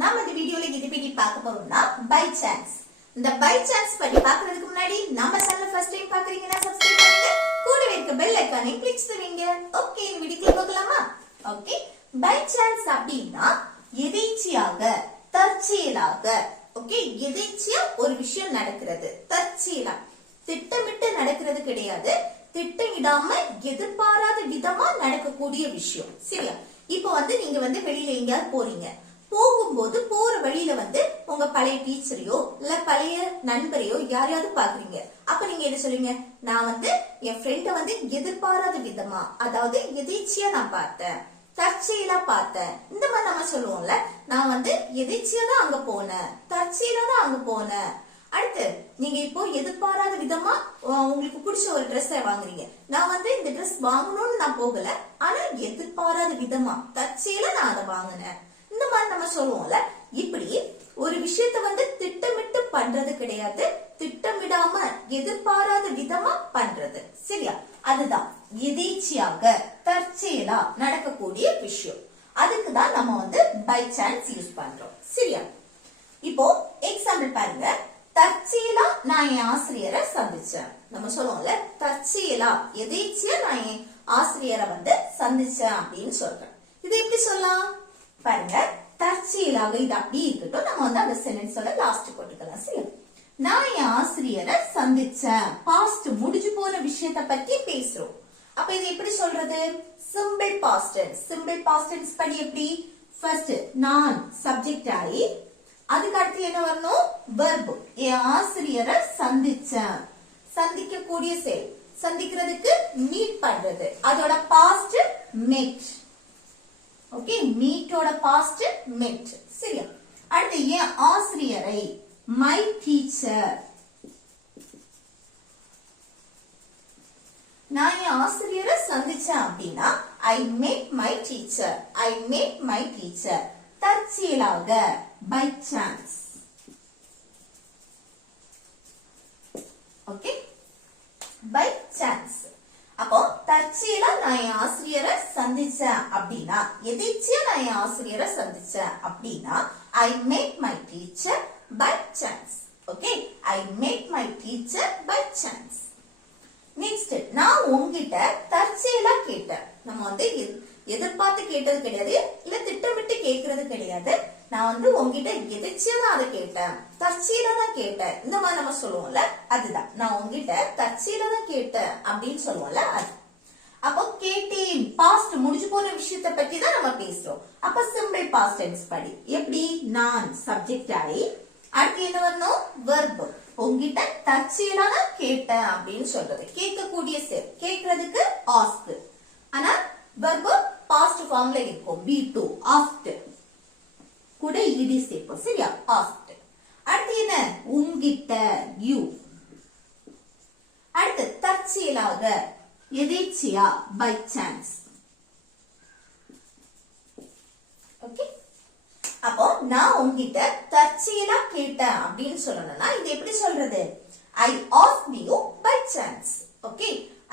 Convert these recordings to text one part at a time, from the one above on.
நாம இந்த வீடியோல எதை பத்தி பார்க்க போறோம்னா பை சான்ஸ். இந்த பை சான்ஸ் பத்தி பார்க்கிறதுக்கு முன்னாடி நம்ம சேனலை ஃபர்ஸ்ட் டைம் பார்க்கறீங்கன்னா சப்ஸ்கிரைப் பண்ணுங்க, கூடவே இருக்க பெல் ஐகானை கிளிக் செய்வீங்க. ஓகே, இந்த வீடியோக்குள்ள போகலாமா? ஓகே, பை சான்ஸ் அப்படினா எதேச்சியாக, தற்செயலாக. ஓகே, எதேச்சியா ஒரு விஷயம் நடக்கிறது, தற்செயலா, திட்டமிட்டு நடக்கிறது கிடையாது. திட்டமிடாம எதிர்பாராத விதமா நடக்கக்கூடிய விஷயம். சரியா? இப்போ நீங்க வெளியில எங்கயாவது போறீங்க, போகும்போது போற வழியில உங்க பழைய டீச்சரையோ இல்ல பழைய நண்பரையோ யாரையாவது பாக்குறீங்க. அப்ப நீங்க என்ன சொல்லுவீங்க? நான் என் ஃப்ரெண்ட எதிர்பாராத விதமா, அதாவது எதேச்சியா நான் பார்த்தேன், தற்செயலா பார்த்தேன், இந்த மாதிரி நம்ம சொல்லுவோம்ல. நான் எதேச்சியா தான் அங்க போனேன், தற்செயலா தான் அங்க போனேன். அடுத்து நீங்க இப்போ எதிர்பாராத விதமா உங்களுக்கு பிடிச்ச ஒரு ட்ரெஸ் வாங்குறீங்க. நான் இந்த ட்ரெஸ் வாங்கணும்னு நான் போகல, ஆனா எதிர்பாராத விதமா தற்செயலா நான் அதை வாங்கினேன். இந்த மாதிரி நம்ம சொல்லுவோம்ல. இப்படி ஒரு விஷயத்த திட்டமிட்டு பண்றது கிடையாது, திட்டமிடாம எதிர்பாராத விதமா பண்றது. சரியா? அதுதான் எதேச்சியாக, தற்செயலா நடக்கக்கூடிய விஷயம். அதுக்குதான் நம்ம பை சான்ஸ் யூஸ் பண்றோம். சரியா? இப்போ எக்ஸாம்பிள் பாருங்க. தற்செயலா நான் என் ஆசிரியரை சந்திச்சேன். நம்ம சொல்லுவோம்ல, தற்செயலா எதேச்சியா நான் என் ஆசிரியரை சந்திச்சேன் அப்படின்னு சொல்றேன். இது எப்படி சொல்லலாம் பாருங்க. தற்செயலாக, இது அப்படி இருக்கட்டும், நம்ம அந்த சென்டென்ஸோட லாஸ்ட் போட்டுக்கலாம். சரி, நான் என் ஆசிரியரை சந்திச்சேன், பாஸ்ட் முடிஞ்சு போன விஷயத்த பத்தி பேசுறோம். அப்ப இது எப்படி சொல்றது? Simple past tense. Simple past tense படி எப்படி? ஃபர்ஸ்ட் நான் சப்ஜெக்ட் ஆகி, அதுக்கு அடுத்து என்ன வரணும்? வெர்ப். என் ஆசிரியரை சந்திச்சேன், சந்திக்கக்கூடிய செயல். சந்திக்கிறதுக்கு மீட் பண்றது, அதோட பாஸ்ட் மெட். ஓகே, மீட்டோட பாஸ்ட் மெட். சரியா? அடுத்து என் ஆசிரியரை, மை டீச்சர். நான் என் ஆசிரியரை சந்திச்சேன் அப்படின்னா I met my teacher, I met my teacher. தற்செயலாக, by chance. Okay, by chance. அப்போ தற்செயலா நான் என் ஆசிரியரை சந்திச்சேன் அப்படின்னா, எதேச்சியா நான் என் ஆசிரியரை சந்திச்சேன் அப்படின்னா I met my teacher by chance. Okay, I met my teacher by chance. Next, நான் உங்ககிட்ட தற்செயலா கேட்டேன். நம்ம எதிர்பார்த்து கேட்டது கிடையாது, இல்ல திட்டமிட்டு கேட்கறது கிடையாது. நான் உங்ககிட்ட எதிர்ச்சியா தான் அதை கேட்டேன், தற்செயலா தான் கேட்டேன். இந்த மாதிரி நம்ம சொல்லுவோம்ல, அதுதான் நான் உங்ககிட்ட தற்செயலா தான் கேட்டேன் அப்படின்னு சொல்லுவோம்ல, அது. அப்போ கேட்டேன், பாஸ்ட் முடிஞ்சு போன விஷயத்த பத்தி தான் நம்ம பேசுறோம். அப்ப சிம்பிள் பாஸ்ட் டென்ஸ் படி எப்படி? நான் சப்ஜெக்ட் ஆகி, அடுத்து என்ன வரணும்? வெர்ப். உங்ககிட்ட தற்செயலா தான் கேட்டேன் அப்படின்னு சொல்றது, கேட்கக்கூடிய செயல். கேட்கறதுக்கு ஆஸ்க், ஆனா வெர்ப் பாஸ்ட் ஃபார்ம்ல இருக்கும், பி டு ஆஸ்க்ட் கூட இடி சேர்ப்போம். சரியா? ஆஸ்க்ட். அடுத்து என்ன? உங்கிட்ட, யூ. அடுத்து தற்செயலாக, எதேச்சியா, பை சான்ஸ். ஓகே, அப்போ நான் உங்ககிட்ட தற்செயலா கேட்டேன் அப்படின்னு சொல்லணும்னா இது எப்படி சொல்றது? I asked you by chance. Okay,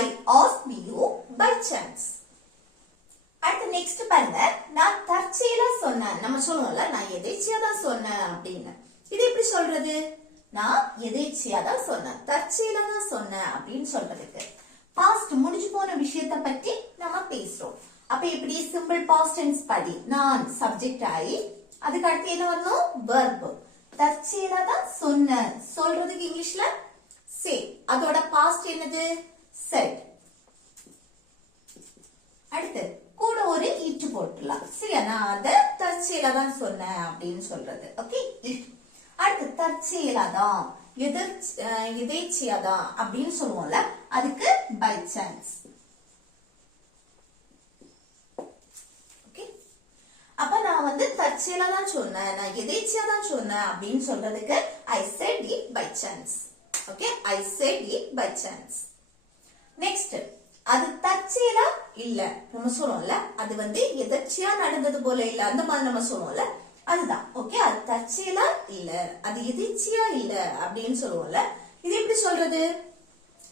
I asked you by chance. அடுத்து நெக்ஸ்ட் பாருங்க. நான் தற்செயலா சொன்னேன். நம்ம சொல்லுவோம்ல, நான் எதேச்சியா தான் சொன்னேன் அப்படின்னு. இது எப்படி சொல்றது? நான் எதேச்சியா தான் சொன்னேன், தற்செயலா தான் சொன்னேன் அப்படின்னு சொல்றதுக்கு பாஸ்ட் முடிஞ்சு போன விஷயத்த பத்தி நம்ம பேசுறோம். அப்ப எப்படி? சிம்பிள் பாஸ்ட் டென்ஸ் படி நான் சப்ஜெக்ட் ஆகி, அதுக்கு அடுத்து என்ன வரணும்? வெர்ப். தற்செயலா தான் சொன்னேன் சொல்றதுக்கு இங்கிலீஷ்ல சே, அதோட பாஸ்ட் என்னது? செட். அடுத்து கூட ஒரு இட்டு போட்டுலாம். சரியா? நான் அத தற்செயலா தான் சொன்னேன் அப்படின்னு சொல்றது. ஓகே, அடுத்து தற்செயலா தான், எதேச்சியா தான் அப்படின்னு சொல்லுவோம்ல, அதுக்கு பை சான்ஸ். ஓகே, அப்ப நான் தற்செயலா தான் சொன்னேன், நான் எதேச்சியா தான் சொன்னேன் அப்படின்னு சொல்றதுக்கு I said it by chance. Okay, I said it by chance. Next, அது தற்செயலா இல்ல. நம்ம சொல்லுவோம்ல, அது எதர்ச்சியா நடந்தது போல இல்ல, அந்த மாதிரி நம்ம சொல்லுவோம்ல, அதுதான். ஓகே, அது தற்செயலா இல்ல, அது எதிர்ச்சியா இல்ல அப்படின்னு சொல்லுவோம்ல. இது எப்படி சொல்றது?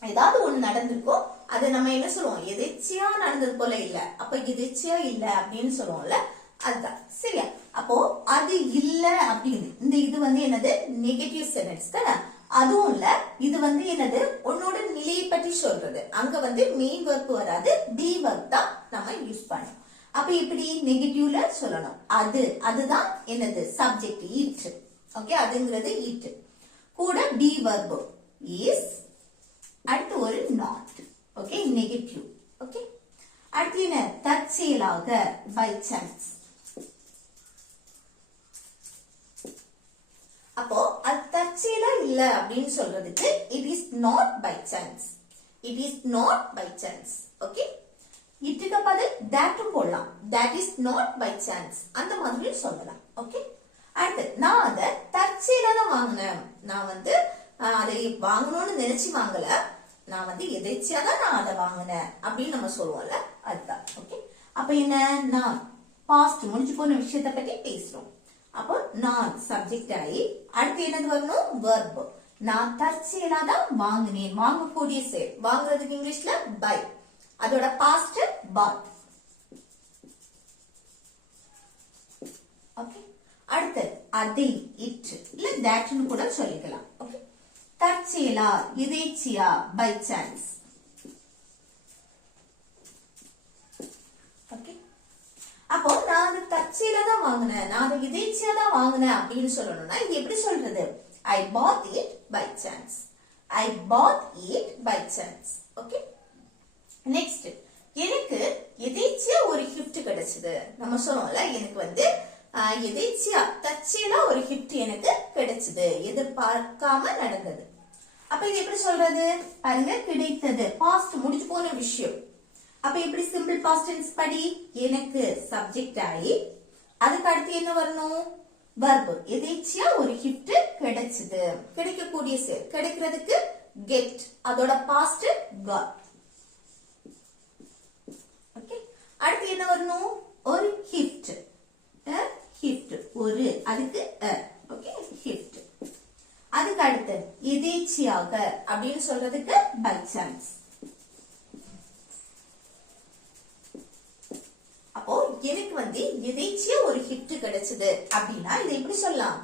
ஏதாவது ஒண்ணு நடந்திருக்கும், அது நம்ம என்ன சொல்லுவோம்? எதிர்ச்சியா நடந்தது போல இல்ல, அப்ப எதிர்ச்சியா இல்ல அப்படின்னு சொல்லுவோம்ல, அதுதான். சரியா? அப்போ அது இல்ல அப்படின்னு இந்த இது வந்து என்னது நெகட்டிவ் சென்டென்ஸ் தானே. அதுவும் இல்ல, இது வந்து என்னது உன்னோட நிலையை பற்றி சொல்றது. அங்க வந்து மெயின் வெர்ப் வராது, பி வெர்ப் தான் நம்ம யூஸ் பண்ணணும். அப்ப இப்படி நெகட்டிவ்ல சொல்லணும். அதுதான் என்னது சப்ஜெக்ட் இட். ஓகே, அதுங்கிறது இட் கூட பி வெர்ப் இஸ், அடுத்து ஒரு நாட். Okay, negative. ஓகே, அடுத்து என்ன தற்செயலாக பை சான்ஸ். அப்போ அது தற்செயலா இல்ல அப்படின்னு சொல்றதுக்கு it is not by chance. It is not by chance. Okay, இட்டுக்கு பதில் தட்டும் போடலாம். That is not by chance அந்த மாதிரி சொல்லலாம். ஓகே, அடுத்து நான் அதை தற்செயலா தான் வாங்கினேன். நான் வந்து அதை வாங்கணும்னு நினைச்சு வாங்கல, நான் வந்து எதிர்ச்சியா தான் நான் அதை வாங்கினேன் அப்படின்னு நம்ம சொல்லுவோம்ல, அதுதான். ஓகே, அப்ப என்ன நான் பாஸ்ட் முடிஞ்சு போன விஷயத்த பத்தி பேசுறோம். அப்போ நான் சப்ஜெக்ட் ஆகி அடுத்து என்னது வரணும் வெர்ப். நான் தற்செயலா தான் வாங்கினேன். வாங்கக்கூடிய செயல், வாங்குறதுக்கு இங்கிலீஷ்ல பை, அதோட பாஸ்ட் பாட். ஓகே, அடுத்து அதை இட் இல்ல தட்னு கூட சொல்லிக்கலாம். ஓகே, தற்செயலா எதேச்சியா பை சான்ஸ். ஓகே, அப்போ நான் அது தற்செயலா தான் வாங்கினேன், நான் அதை எதேச்சியா தான் வாங்கினேன் அப்படின்னு சொல்லணும்னா இது எப்படி சொல்றது? I bought it by chance. I bought it by chance. Okay, next எனக்கு எதேச்சியா ஒரு gift கிடைச்சது. நம்ம சொல்லுவோம்ல, எனக்கு வந்து எதேச்சியா தற்செயலா ஒரு gift எனக்கு கிடைச்சது, எதிர்பார்க்காம நடந்தது. அப்ப இது எப்படி சொல்றது? பாருங்க, கிடைத்தது பாஸ்ட் முடிஞ்சு போன விஷயம். அப்ப எப்படி சிம்பிள் பாஸ்ட் டென்ஸ் படி எனக்கு சப்ஜெக்ட் ஆகி அதுக்கு அடுத்து என்ன வரணும் வெர்ப். எதேச்சியா ஒரு gift கிடைச்சது, கிடைக்கக்கூடிய செயல், கிடைக்கிறதுக்கு கெட், அதோட பாஸ்ட் காட். ஓகே, அடுத்து என்ன வரணும் ஒரு gift. gift ஒரு, அதுக்கு ஓகே gift. அதுக்கு அடுத்து எதேச்சியாக அப்படின்னு சொல்றதுக்கு பை சான்ஸ். அப்போ எனக்கு வந்து எதேச்சியா ஒரு gift கிடைச்சது அப்படின்னா இதை எப்படி சொல்லலாம்?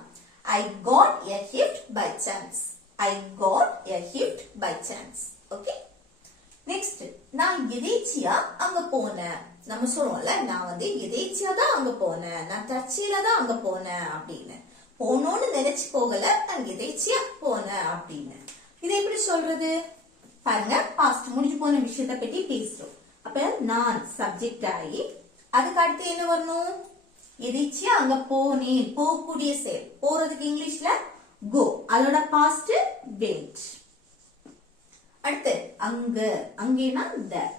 I got a gift by chance. I got a gift by chance. Okay, next நான் எதேச்சியா அங்க போனேன். நம்ம சொல்லுவோம்ல, நான் வந்து எதேச்சியா தான் அங்க போனேன், நான் தற்செயலா தான் அங்க போனேன் அப்படின்னு. போனோன்னு நினைச்சு போகல, நான் எதேச்சியா போனேன் அப்படின்னு. இதை எப்படி சொல்றது? பாருங்க, பாஸ்ட் முடிஞ்சு போன விஷயத்தை பத்தி பேசுறோம். அப்ப நான் சப்ஜெக்ட் ஆகி அதுக்கு அடுத்து என்ன வரணும்? எதேச்சியா அங்க போனேன், போகக்கூடிய செயல், போறதுக்கு இங்கிலீஷ்ல go, அதோட பாஸ்ட் went. அடுத்து அங்க, அங்கேனா there.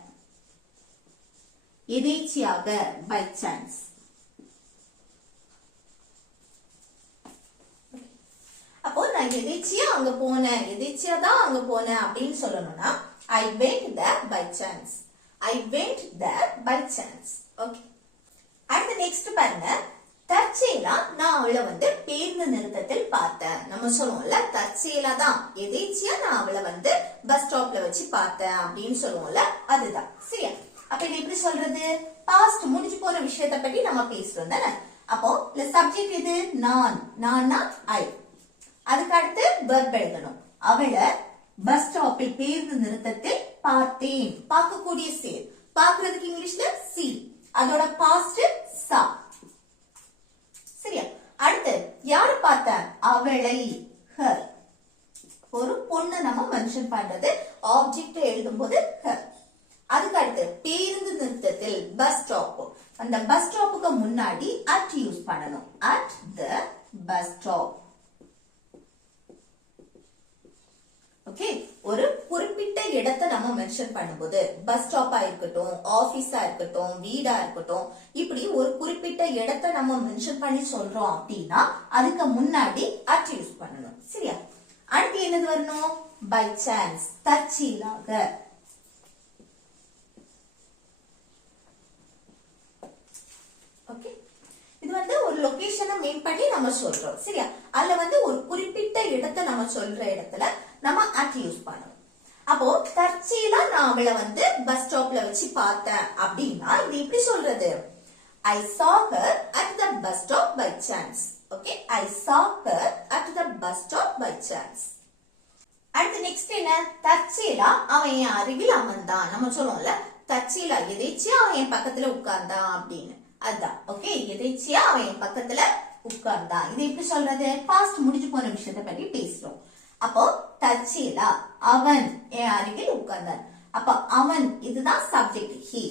எதேச்சியாக by chance. அப்போ நான் எதேச்சியா அங்க போனேன், எதேச்சியா தான் அங்க போனேன் அப்படின்னு சொல்லணும்னா I went there by chance. I went there by chance. Okay, அடுத்து நெக்ஸ்ட் பாருங்க, தற்செயலா நான் அவளை வந்து பேருந்து நிறுத்தத்தில் பார்த்தேன். நம்ம சொல்லுவோம்ல, தற்செயலா தான் எதேச்சியா நான் அவளை வந்து பஸ் ஸ்டாப்ல வச்சு பார்த்தேன் அப்படின்னு சொல்லுவோம்ல, அதுதான். சரியா? அப்ப இது எப்படி சொல்றது? பாஸ்ட் முடிஞ்சு போன விஷயத்தை பத்தி நம்ம பேசுறோம் தானே. அப்போ இந்த சப்ஜெக்ட் இது நான், நான்னா ஐ. அதுக்கு அடுத்து வெர்ப் எழுதணும். அவளை பஸ் ஸ்டாப்பில் பேருந்து நிறுத்தத்தில் பார்த்தேன், பார்க்கக்கூடிய செயல், பார்க்கிறதுக்கு இங்கிலீஷ்ல சி, அதோட பாஸ்ட் சா. சரியா? அடுத்து யாரு பார்த்த? அவளை, ஹர். ஒரு பொண்ணு நம்ம மென்ஷன் பண்றது ஆப்ஜெக்ட் எழுதும் போது ஹர். அதுக்கு அடுத்து பேருந்து நிறுத்தத்தில் பஸ் ஸ்டாப், அந்த பஸ் ஸ்டாப்புக்கு முன்னாடி அட் யூஸ் பண்ணணும். At the bus stop. Okay, ஒரு குறிப்பிட்ட இடத்தை நம்ம மென்ஷன் பண்ணும்போது பஸ் ஸ்டாப்பா இருக்கட்டும், ஆபீஸா இருக்கட்டும், வீடா இருக்கட்டும், இப்படி ஒரு குறிப்பிட்ட இடத்தை நம்ம மென்ஷன் பண்ணி சொல்றோம் அப்படின்னா அதுக்கு முன்னாடி அட் யூஸ் பண்ணணும். சரியா? அடுத்து என்னது வரணும்? பை சான்ஸ், தற்செயலாக. ஓகே, இது வந்து ஒரு லொகேஷனை மீன் பண்ணி நம்ம சொல்றோம். சரியா? அதுல வந்து ஒரு குறிப்பிட்ட இடத்தை நம்ம சொல்ற இடத்துல நம்ம அட் யூஸ் பண்ணணும். அப்போ தற்செயலா நான் அவளை வந்து பஸ் ஸ்டாப்ல வச்சு பார்த்தேன் அப்படின்னா இது எப்படி சொல்றது? I saw her at the bus stop by chance. Okay, I saw her at the bus stop by chance. அடுத்து நெக்ஸ்ட் என்ன, தற்செயலா அவன் என் அருகில் அமர்ந்தான். நம்ம சொல்லுவோம்ல தற்செயலா எதேச்சியா அவன் என் பக்கத்துல உட்கார்ந்தான் அப்படின்னு. அதான் ஓகே, எதேச்சியா அவன் என் பக்கத்துல உட்கார்ந்தான். இது எப்படி சொல்றது, பாஸ்ட் முடிஞ்சு போன விஷயத்தை பத்தி பேசுறோம். அப்போ தற்செயலா அவன் என் அருகில் உட்கார்ந்தான். அப்ப அவன் இதுதான் சப்ஜெக்ட் he.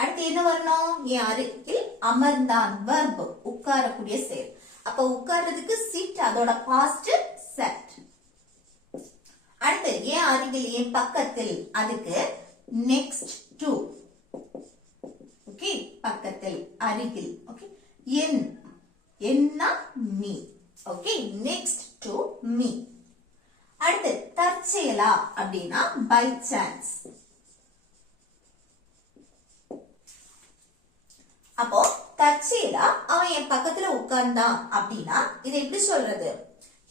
அடுத்து என்ன வரணும், என் அருகில் அமர்ந்தான் verb, உட்காரக்கூடிய செயல். அப்ப உட்கார்றதுக்கு sit, அதோட past sat. அடுத்து என் அருகில் என் பக்கத்தில், அதுக்கு next to. ஓகே, பக்கத்தில் அருகில். ஓகே, என் என்ன me. Okay, next to me. அடுத்து தற்செயலா அப்படின்னா by chance. அப்போ தற்செயலா அவன் என் பக்கத்துல உட்கார்ந்தான் அப்படின்னா இது எப்படி சொல்றது,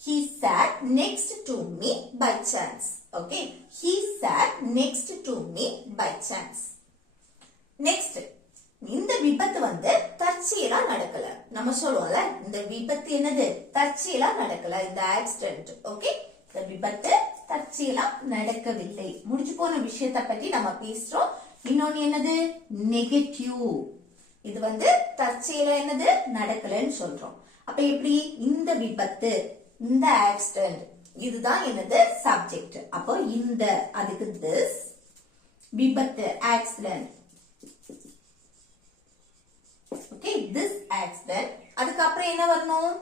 he sat next to me by chance. Okay, he sat next to me by chance. Next, இந்த விபத்து வந்து தற்செயலா நடக்கல. நம்ம சொல்லுவோம்ல இந்த விபத்து என்னது, தற்செயலா நடக்கல, இந்த ஆக்சிடென்ட். ஓகே, இந்த விபத்து தற்செயலா நடக்கவில்லை. முடிஞ்சு போன விஷயத்தை பத்தி நம்ம பேசுறோம். இன்னொன்னு என்னது, நெகட்டிவ். இது வந்து தற்செயலா என்னது நடக்கலன்னு சொல்றோம். அப்ப எப்படி, இந்த விபத்து, இந்த ஆக்சிடென்ட், இதுதான் என்னது சப்ஜெக்ட். அப்போ இந்த, அதுக்கு this, விபத்து ஆக்சிடென்ட். Okay, this accident. அதுக்கப்புறம் என்ன வரணும்,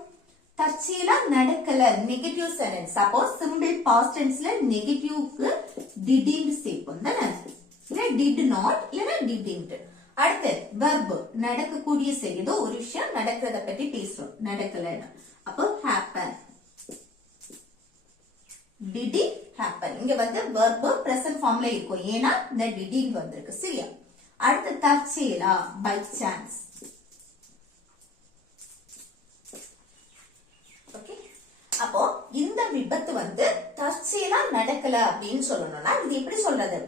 தற்செயலா நடக்கல, நெகட்டிவ் சென்டென்ஸ். அப்போ சிம்பிள் பாஸ்ட் டென்ஸ்ல நெகட்டிவ்க்கு didn't சேர்ப்போம் தானே, இல்ல did not, இல்ல didn't. அடுத்து verb, நடக்கக்கூடிய செயல். ஏதோ ஒரு விஷயம் நடக்கிறத பத்தி பேசுறோம், நடக்கலன்னு. அப்போ happen, did it happen. இங்க வந்து verb present formல இருக்கும், ஏன்னா இந்த didn't வந்திருக்கு. சரியா, அடுத்து தற்செயலா by chance. ஓகே, அப்போ இந்த விபத்து வந்து தற்செயலா நடக்கல அப்படின்னு சொல்லணும்னா இது எப்படி சொல்றது,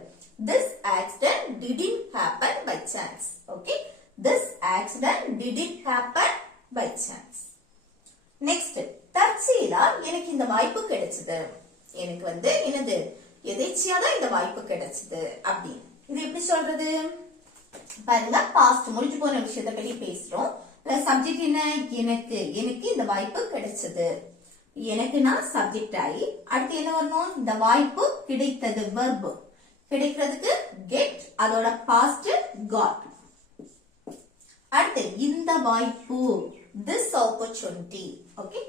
this accident didn't happen by chance. Okay, this accident didn't happen by chance. Next, தற்செயலா எனக்கு இந்த வாய்ப்பு கிடைச்சது. எனக்கு வந்து என்னது, எதேச்சியா தான் இந்த வாய்ப்பு கிடைச்சது அப்படின்னு. இது எப்படி சொல்றது பாருங்க, பாஸ்ட் முடிஞ்சு போன விஷயத்தை பத்தி பேசுறோம். சப்ஜெக்ட் என்ன, எனக்கு, எனக்கு இந்த வாய்ப்பு கிடைச்சது. எனக்கு நான் சப்ஜெக்ட் ஆகி அடுத்து என்ன வரணும், இந்த வாய்ப்பு கிடைத்தது verb. கிடைக்கிறதுக்கு get, அதோட past got. அடுத்து இந்த வாய்ப்பு, this opportunity. Okay,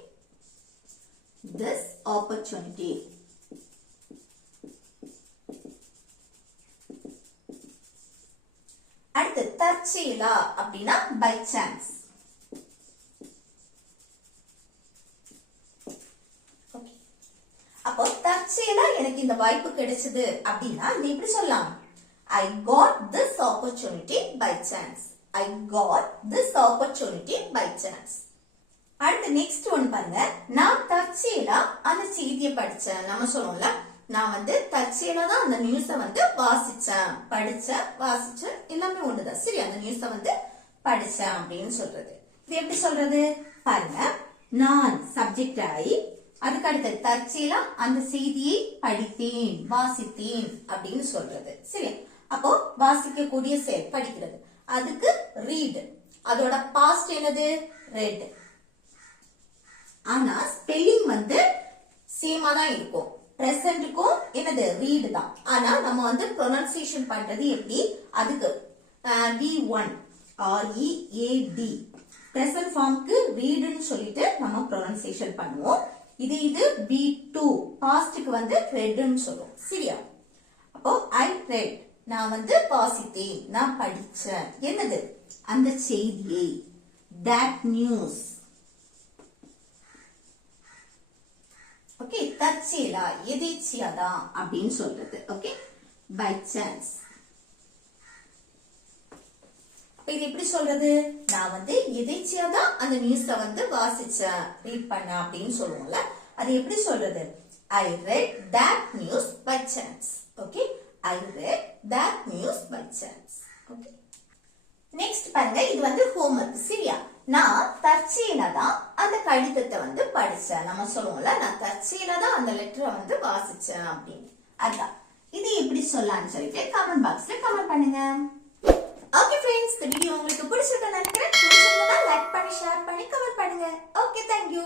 this opportunity. அடுத்து தற்செயலா அப்படின்னா by chance. அப்போ தற்செயலா எனக்கு இந்த வாய்ப்பு கிடைச்சது அப்படின்னா இது எப்படி சொல்லலாம், I got this opportunity by chance. I got this opportunity by chance. அடுத்து நெக்ஸ்ட் ஒன் பாருங்க, நான் தற்செயலா அந்த செய்தியை படிச்சேன். நம்ம சொல்லுவோம்ல, நான் வந்து தற்செயலா தான் அந்த நியூஸ வந்து வாசிச்சேன், படிச்சேன், வாசிச்சேன், எல்லாமே ஒண்ணுதான். சரி, அந்த நியூஸ வந்து படிச்சேன் அப்படின்னு சொல்றது. இது எப்படி சொல்றது பாருங்க, நான் சப்ஜெக்ட் ஆகி அதுக்கு அடுத்து தற்செயலா அந்த செய்தியை படித்தேன், வாசித்தேன் அப்படின்னு சொல்றது. சரி, அப்போ வாசிக்கக்கூடிய செயல் படிக்கிறது, அதுக்கு ரீட், அதோட பாஸ்ட் என்னது ரெட். ஆனா ஸ்பெல்லிங் வந்து சேமா தான் இருக்கும், பிரசன்ட்க்கும் என்னது ரீட் தான். ஆனா நம்ம வந்து ப்ரொனன்சியேஷன் பண்றது எப்படி, அதுக்கு V1 READ பிரசன்ட் ஃபார்ம்க்கு ரீட்னு சொல்லிட்டு நம்ம ப்ரொனன்சியேஷன் பண்ணுவோம். இது V2 பாஸ்ட்க்கு வந்து ரெட்னு சொல்லுவோம். சரியா, அப்போ I read, நான் வந்து வாசித்தேன், நான் படிச்சேன், என்னது அந்த செய்தியை, that news. ஓகே, தற்செயலா எதேச்சியாதான் அப்படின்னு சொல்றது. Okay, by chance. இது எப்படி சொல்றது, நான் வந்து எதேச்சியாதான் அந்த நியூஸ வந்து வாசிச்சேன், ரீட் பண்ண அப்படின்னு சொல்லுவோம்ல, அது எப்படி சொல்றது, I read that news by chance. Okay, I read that news by chance. Okay, next பாருங்க, இது வந்து ஹோம்வொர்க். சரியா, நான் தற்செயல தான் அந்த கடிதத்தை வந்து படிச்சேன். நம்ம சொல்லுவோம்ல, நான் தற்செயல தான் அந்த லெட்டரை வந்து வாசிச்சேன் அப்படின்னு. அதான் இது எப்படி சொல்லலாம்னு சொல்லிட்டு கமெண்ட் பாக்ஸ்ல கமெண்ட் பண்ணுங்க. ஓகே ஃப்ரெண்ட்ஸ், இந்த வீடியோ உங்களுக்கு பிடிச்சிருக்குன்னு நினைக்கிறேன். பிடிச்சிருந்தா லைக் பண்ணி, ஷேர் பண்ணி, கமெண்ட் பண்ணுங்க. Okay, thank you.